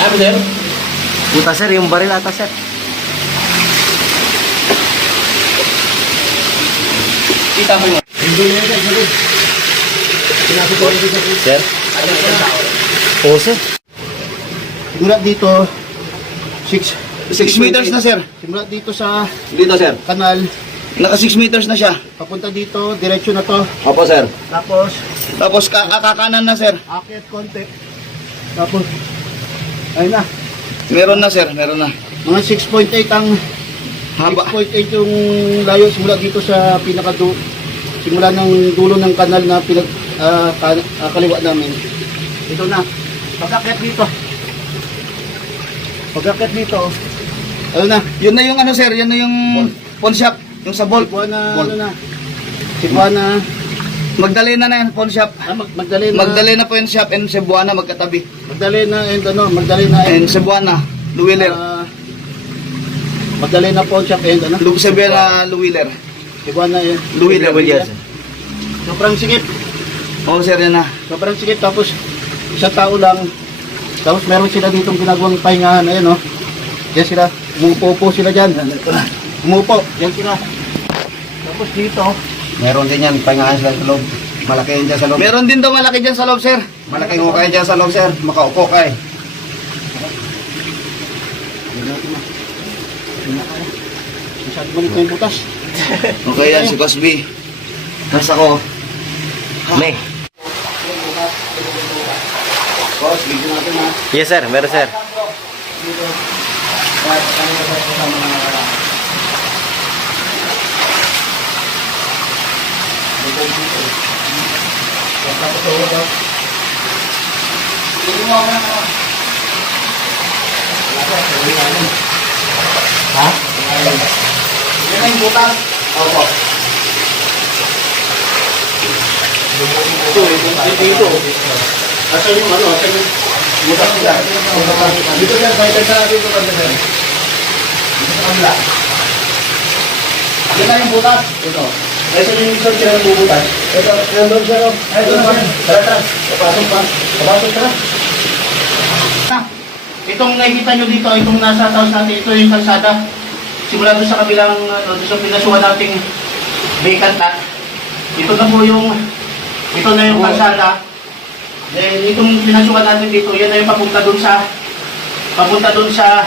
Ano, sir? Puta sir, yung baril ata sir. Kita mo yun. Sir? Oo sir. Simula dito, 6 meters na, sir. simula dito sa Dito, sir. kanal, Naka 6 meters na siya. papunta dito, diretso na to. Opo, sir. Tapos, Tapos kakanan na, sir. akyat konti. Tapos, ayun na. Meron na, sir. Meron na. Mga 6.8 ang Haba. 6.8 yung layo simula dito sa simula ng dulo ng kanal na kaliwa namin. Ito na. Pag-akyat dito. Pag-akyat dito. Ano na? Yun na yung ano, sir. Yun na yung pawn shop. Yung sa bolt. Cebuana, Bolt. ano na? Cebuana. Magdalena na yung pawn shop. Magdalena. Magdalena pawn shop and Cebuana magkatabi. Magdalena and ano, Magdalena And Cebuana, Luwiller. Magdalena Pawn Shop and ano? Cebuana, Luwiller. Cebuana and Luwiller. Sobrang sikip. Oo, sir, yan na. Sobrang sikip. Tapos, isang tao lang. Tapos meron sila ditong ginagawang pahingahan. Ayan o. Yan sila. Umupo sila dyan. Umupo. Yan sila. Tapos dito. Meron din yan, pahingahan sila sa loob. Malaki yan dyan sa loob. Meron din daw malaki dyan sa loob, sir. Malaking hukay dyan sa loob sir. Makaupo ka eh. Masyado malit na yung butas. Okay yan, si Cosby. Nasa ko. May. Boss, bigyan natin ha. Yes sir, meron sir. Ha? Yan na yung butas. Opo. Dito. Asan yung ano? Asan yung butas nila? Dito yan, pwede sa natin ito kami sir. Dito sa kabila. Yan na yung butas. Ito. Asan yung isang sila ng bubutas? Ito, yan doon sir. Ay, doon pa. Tara, tara. Papasok pa. Papasok, tara. Itong nakikita nyo dito, itong nasa taos natin, ito yung kalsada. Simula doon sa kabilang, doon sa pinasuhan nating vacant lot. Ito na po yung, ito na yung kalsada. Then itong pinasuhan natin dito, yan na yung papunta doon sa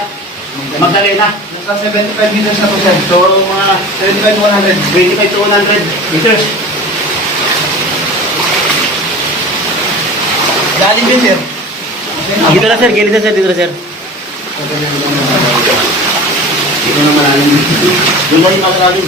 Magdalena. Nasa 75 meters na po sir. So mga 75 to 100. 25 to 100 meters. Galing din, sir. Dito na sir, gilid na sir, dito na sir. Dito na malalim. Doon na yung malalim.